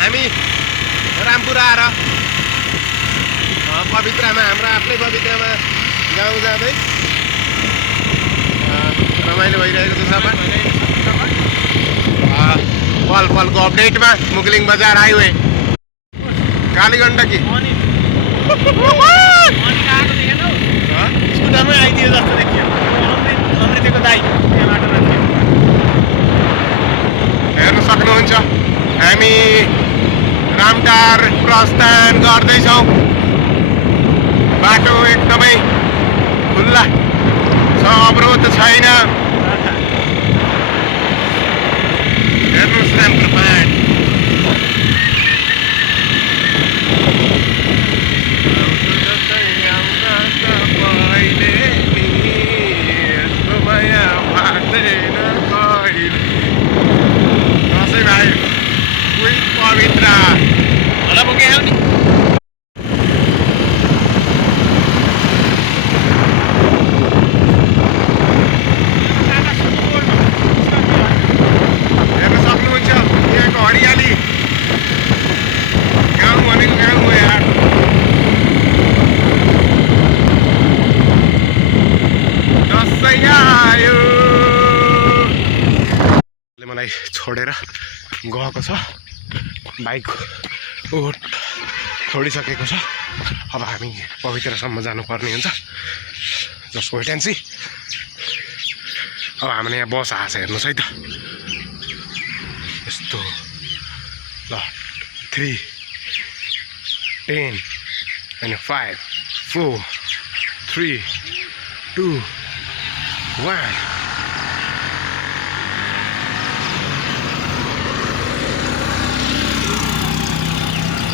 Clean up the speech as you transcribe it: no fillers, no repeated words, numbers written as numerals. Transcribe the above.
हामी रामपुरा आएर पवित्रामा हाम्रो आफ्नै पवित्रामा गाउँ जाँदै रमाइलो भइरहेको छ सबै पल पलको अपडेटमा मुगलिङ बजार हाइवे कालीगण्डकी स्कुटरमै आइदियो जस्तो देखियो अमृतको दाइ त्यहाँबाट हेर्न सक्नुहुन्छ हामी रामटार प्रस्थान गर्दैछौँ बाटो एकदमै खुल्ला छ अवरोध छैन हेर्नुहोस् राम्रो पाहाड दसैँ भाइ कोही पवित्र होला बोके आउने हेर्न सक्नुहुन्छ यहाँको हरियाली गाउँ भनेको गाउँ हो यार दसैँ आयो मलाई छोडेर गएको छ बाइक छोडिसकेको छ अब हामी पवित्रसम्म जानुपर्ने हुन्छ जस्ट वेट एन्ड सी अब हामीले यहाँ बस आएको छ हेर्नुहोस् है त यस्तो ल 3 10 and 5 4 3 2 1